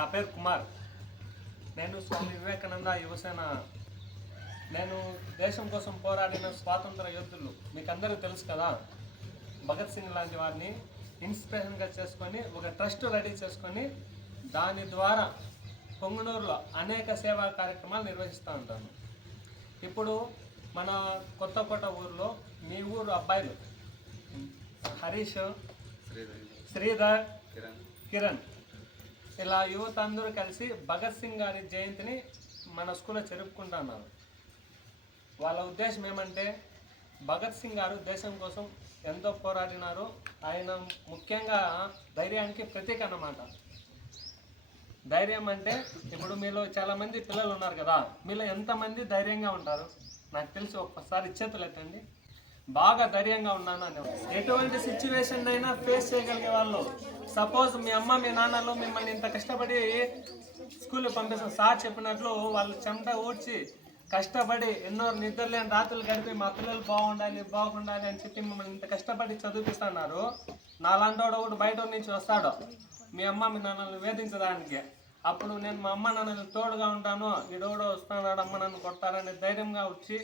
నా పేరు కుమార్. నేను స్వామి వివేకానంద యువసేన. నేను దేశం కోసం పోరాడిన స్వాతంత్ర యోధులు. మీకు అందరికీ తెలుసు కదా భగత్ సింగ్ లాంటి వారిని ఇన్స్పిరేషన్గా చేసుకొని ఒక ట్రస్ట్ రెడీ చేసుకొని దాని ద్వారా పొంగనూరులో అనేక సేవా కార్యక్రమాలు నిర్వహిస్తూ ఉంటాను. ఇప్పుడు మన కొత్తకోట ఊర్లో మీ ఊరు అబ్బాయిలు. హరీష్ శ్రీధర్. కిరణ్. ఇలా యువత అందరూ కలిసి భగత్ సింగ్ గారి జయంతిని మన స్కూల్లో జరుపుకుంటున్నారు. వాళ్ళ ఉద్దేశం ఏమంటే భగత్ సింగ్ గారు దేశం కోసం ఎంతో పోరాడినారు. ఆయన ముఖ్యంగా ధైర్యానికి ప్రతీక అన్నమాట. ధైర్యం అంటే ఇప్పుడు మీలో చాలామంది పిల్లలు ఉన్నారు కదా మీలో ఎంతమంది ధైర్యంగా ఉంటారు? నాకు తెలిసి ఒక్కసారి చేతులు ఎత్తండి బాగా ధైర్యంగా ఉన్నాను అని ఎటువంటి సిచ్యువేషన్ అయినా ఫేస్ చేయగలిగే వాళ్ళు. సపోజ్ మీ అమ్మ మీ నాన్నలు మిమ్మల్ని ఇంత కష్టపడి స్కూల్కి పంపిస్తాం సార్ చెప్పినట్లు వాళ్ళు చెమట ఊడ్చి కష్టపడి ఎన్నో నిద్రలేని రాత్రులు గడిపి మా పిల్లలు బాగుండాలి బాగుండాలి అని చెప్పి మిమ్మల్ని ఇంత కష్టపడి చదివిపిస్తున్నారు. నాలాంటి వాడు ఒకటి బయట నుంచి వస్తాడు. మీ అమ్మ మీ నాన్నలు వేధించడానికి. అప్పుడు నేను మా అమ్మ నాన్నలు తోడుగా ఉంటాను. ఈడోడో వస్తున్నాడు అమ్మ నన్ను కొట్టాలని ధైర్యంగా వచ్చి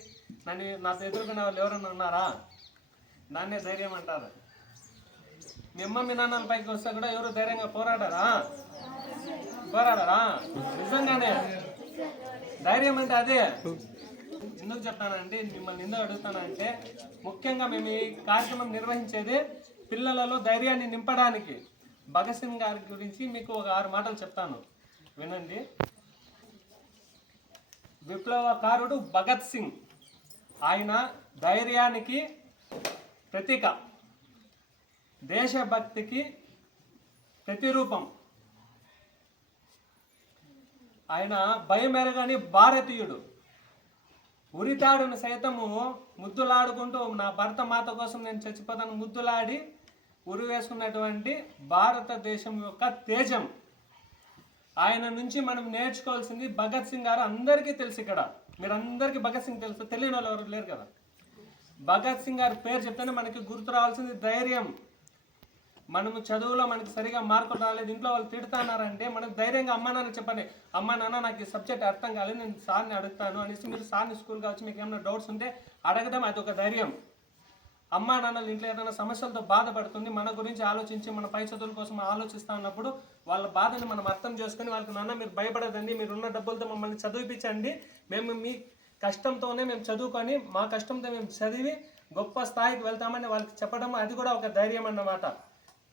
నన్ను నాతో ఎదుర్కొనే వాళ్ళు ఎవరైనా ఉన్నారా? దాన్నే ధైర్యం అంటారు. మీ అమ్మ మీ నాన్నల పైకి వస్తే కూడా ఎవరు ధైర్యంగా పోరాడారా? పోరాడారా? నిజంగానే. ధైర్యం అంటే అదే. ఎందుకు చెప్తానంటే మిమ్మల్ని ఎందుకు అడుగుతానంటే ముఖ్యంగా మేము ఈ కార్యక్రమం నిర్వహించేది పిల్లలలో ధైర్యాన్ని నింపడానికి. భగత్ సింగ్ గారి గురించి మీకు ఒక ఆరు మాటలు చెప్తాను. వినండి. విప్లవకారుడు భగత్ సింగ్. ఆయన ధైర్యానికి ప్రతీక. దేశభక్తికి ప్రతిరూపం. ఆయన భయమెరగని భారతీయుడు. ఉరితాడును సైతము ముద్దులాడుకుంటూ నా భర్త మాత కోసం నేను చచ్చిపోతాను ముద్దులాడి ఉరి వేసుకున్నటువంటి భారతదేశం యొక్క తేజం. ఆయన నుంచి మనం నేర్చుకోవాల్సింది భగత్ సింగ్ గారు అందరికీ తెలుసు ఇక్కడ. మీరు అందరికీ భగత్ సింగ్ తెలుసు. తెలియని వాళ్ళు ఎవరు లేరు కదా. భగత్ సింగ్ గారి పేరు చెప్తేనే మనకి గుర్తు రావాల్సింది ధైర్యం. మనము చదువులో మనకి సరిగా మార్కులు రాలేదు ఇంట్లో వాళ్ళు తిడుతున్నారంటే మనకు ధైర్యంగా అమ్మా నాన్న చెప్పండి. అమ్మా నాన్న నాకు ఈ సబ్జెక్ట్ అర్థం కాలేదు నేను సార్ని అడుగుతాను అనేసి మీరు సార్ని స్కూల్ కావచ్చు మీకు ఏమైనా డౌట్స్ ఉంటే అడగడం అది ఒక ధైర్యం. అమ్మా నాన్నలు ఇంట్లో ఏదైనా సమస్యలతో బాధపడుతుంది మన గురించి ఆలోచించి మన పై చదువుల కోసం ఆలోచిస్తా ఉన్నప్పుడు వాళ్ళ బాధని మనం అర్థం చేసుకొని వాళ్ళకి నాన్న మీరు భయపడదండి మీరు ఉన్న డబ్బులతో మమ్మల్ని చదివిపించండి మేము మీ కష్టంతోనే మేము చదువుకొని మా కష్టంతో మేము చదివి గొప్ప స్థాయికి వెళ్తామని వాళ్ళకి చెప్పడం అది కూడా ఒక ధైర్యం అన్నమాట.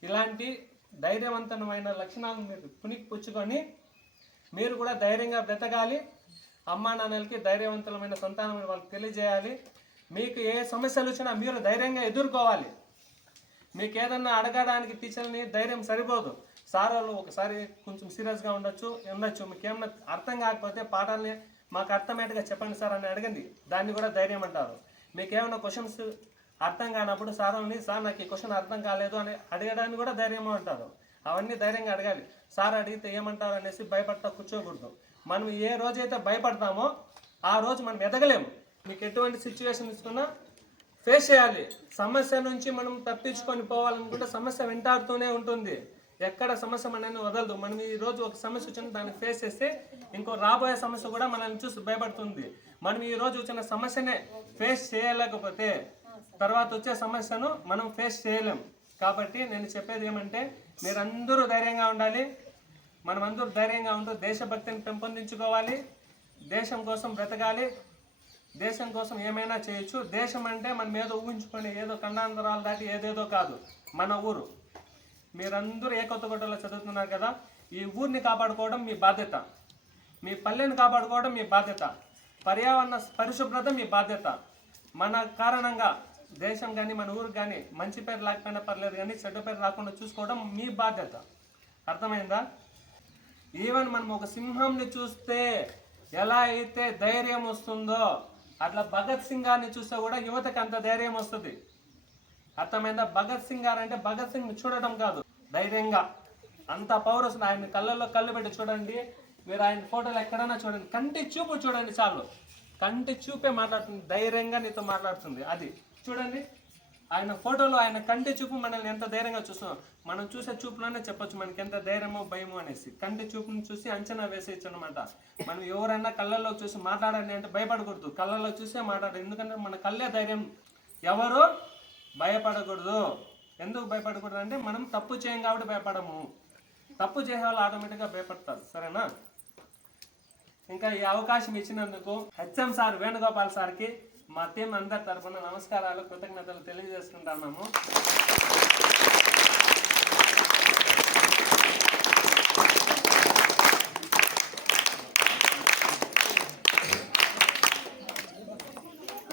ఇలాంటి ధైర్యవంతమైన లక్షణాలను మీరు పునికి పుచ్చుకొని మీరు కూడా ధైర్యంగా బ్రతకాలి. అమ్మా నాన్నలకి ధైర్యవంతమైన సంతానం వాళ్ళకి తెలియజేయాలి. మీకు ఏ సమస్యలు వచ్చినా మీరు ధైర్యంగా ఎదుర్కోవాలి. మీకు ఏదన్నా అడగడానికి టీచర్ని ధైర్యం సరిపోదు. సార్ వాళ్ళు ఒకసారి కొంచెం సీరియస్గా ఉండొచ్చు ఉండొచ్చు మీకు ఏమన్నా అర్థం కాకపోతే పాఠాలని మాకు అర్థమయ్యేట్టుగా చెప్పండి సార్ అని అడగండి. దాన్ని కూడా ధైర్యం అంటారు. మీకు ఏమైనా క్వశ్చన్స్ అర్థం కానప్పుడు సార్ అని సార్ నాకు ఈ క్వశ్చన్ అర్థం కాలేదు అని అడగడానికి కూడా ధైర్యం అంటారు. అవన్నీ ధైర్యంగా అడగాలి. సార్ అడిగితే ఏమంటారు అనేసి భయపడతా కూర్చోకూడదు. మనం ఏ రోజైతే భయపడతామో ఆ రోజు మనం ఎదగలేము. మీకు ఎటువంటి సిచ్యువేషన్ ఇస్తున్నా ఫేస్ చేయాలి. సమస్య నుంచి మనం తప్పించుకొని పోవాలనుకుంటే సమస్య వెంటాడుతూనే ఉంటుంది. ఎక్కడ సమస్య మనల్ని వదలదు. మనం ఈ రోజు ఒక సమస్య వచ్చిన దాన్ని ఫేస్ చేస్తే ఇంకో రాబోయే సమస్య కూడా మనల్ని చూసి భయపడుతుంది. మనం ఈ రోజు వచ్చిన సమస్యనే ఫేస్ చేయలేకపోతే తర్వాత వచ్చే సమస్యను మనం ఫేస్ చేయలేం. కాబట్టి నేను చెప్పేది ఏమంటే మీరందరూ ధైర్యంగా ఉండాలి. మనమందరూ ధైర్యంగా ఉంటూ దేశభక్తిని పెంపొందించుకోవాలి. దేశం కోసం బ్రతకాలి. దేశం కోసం ఏమైనా చేయొచ్చు. దేశం అంటే మనం ఏదో ఊహించుకొని ఏదో ఖండాంతరాలు దాటి ఏదేదో కాదు. మన ఊరు. మీరందరూ ఏ కొత్తగొట్టలో చదువుతున్నారు కదా ఈ ఊరిని కాపాడుకోవడం మీ బాధ్యత. మీ పల్లెని కాపాడుకోవడం మీ బాధ్యత. పర్యావరణ పరిశుభ్రత మీ బాధ్యత. మన కారణంగా దేశం కానీ మన ఊరు కానీ మంచి పేరు లేకపోయినా పర్లేదు కానీ చెడ్డ పేరు రాకుండా చూసుకోవడం మీ బాధ్యత. అర్థమైందా? ఈవెన్ మనం ఒక సింహంని చూస్తే ఎలా అయితే ధైర్యం వస్తుందో అట్లా భగత్ సింగ్ గారిని చూస్తే కూడా యువతకి అంత ధైర్యం వస్తుంది. అర్థమైందా? భగత్ సింగ్ గారు అంటే భగత్ సింగ్ చూడటం కాదు ధైర్యంగా. అంత పవర్ వస్తుంది. ఆయన కళ్ళల్లో కళ్ళు పెట్టి చూడండి. మీరు ఆయన ఫోటోలు ఎక్కడైనా చూడండి. కంటి చూపు చూడండి చాలు. కంటి చూపే మాట్లాడుతుంది. ధైర్యంగా నీతో మాట్లాడుతుంది. అది చూడండి. ఆయన ఫోటోలో ఆయన కంటి చూపు మనల్ని ఎంత ధైర్యంగా చూస్తున్నాం మనం చూసే చూపులోనే చెప్పొచ్చు మనకి ఎంత ధైర్యమో భయమో అనేసి. కంటి చూపును చూసి అంచనా వేసేయచ్చు అనమాట మనం ఎవరైనా కళ్ళల్లో చూసి మాట్లాడండి అంటే భయపడకూడదు. కళ్ళల్లో చూసే మాట్లాడాలి ఎందుకంటే మన కళ్ళే ధైర్యం. ఎవరు? భయపడకూడదు. ఎందుకు భయపడకూడదు అంటే మనం తప్పు చేయం కాబట్టి భయపడము. తప్పు చేసే వాళ్ళు ఆటోమేటిక్గా భయపడతారు. సరేనా? ఇంకా ఈ అవకాశం ఇచ్చినందుకు హెచ్ఎం సార్ వేణుగోపాల్ సార్కి మా టీం అందరి తరఫున నమస్కారాలు కృతజ్ఞతలు తెలియజేసుకుంటున్నాము.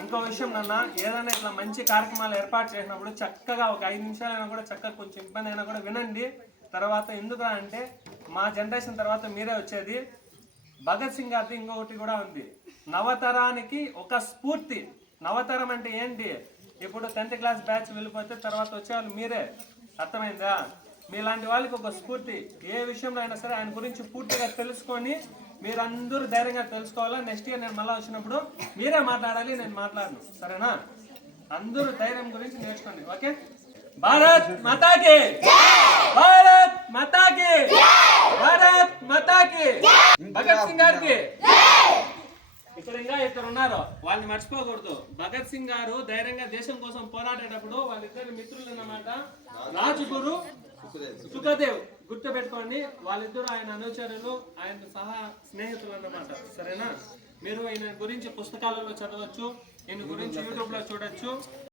ఇంకో విషయం నాన్న ఏదైనా ఇట్లా మంచి కార్యక్రమాలు ఏర్పాటు చేసినప్పుడు చక్కగా ఒక ఐదు నిమిషాలైనా కూడా చక్కగా కొంచెం ఇబ్బంది అయినా కూడా వినండి. తర్వాత ఎందుకురా అంటే మా జనరేషన్ తర్వాత మీరే వచ్చేది. భగత్ సింగ్ గారిది ఇంకొకటి కూడా ఉంది. నవతరానికి ఒక స్ఫూర్తి. నవతరం అంటే ఏంటి? ఇప్పుడు టెన్త్ క్లాస్ బ్యాచ్ వెళ్ళిపోతే తర్వాత వచ్చేవాళ్ళు మీరే. అర్థమైందా? మీలాంటి వాళ్ళకి ఒక స్ఫూర్తి. ఏ విషయంలో అయినా సరే ఆయన గురించి పూర్తిగా తెలుసుకొని మీరందరూ ధైర్యంగా తెలుసుకోవాలా? నెక్స్ట్ ఇయర్ నేను మళ్ళీ వచ్చినప్పుడు మీరే మాట్లాడాలి నేను మాట్లాడను. సరేనా? అందరూ ధైర్యం గురించి నేర్చుకోండి. ఓకే? భారత్ మతాకి! భారత్ మతాకి! భారత్ మతాకి! భగత్ సింగ్ గారికి! ఇక్కడ ఇంకా ఇద్దరు ఉన్నారు వాళ్ళని మర్చిపోకూడదు. భగత్ సింగ్ గారు ధైర్యంగా దేశం కోసం పోరాడేటప్పుడు వాళ్ళిద్దరు మిత్రులు అన్నమాట. రాజుగురు సుఖదేవ్ గుర్తు పెట్టుకోండి వాళ్ళిద్దరు ఆయన అనుచరులు ఆయన సహా స్నేహితులు అన్నమాట. సరేనా? మీరు ఆయన గురించి పుస్తకాలలో చదవచ్చు ఈయన గురించి యూట్యూబ్లో చూడొచ్చు.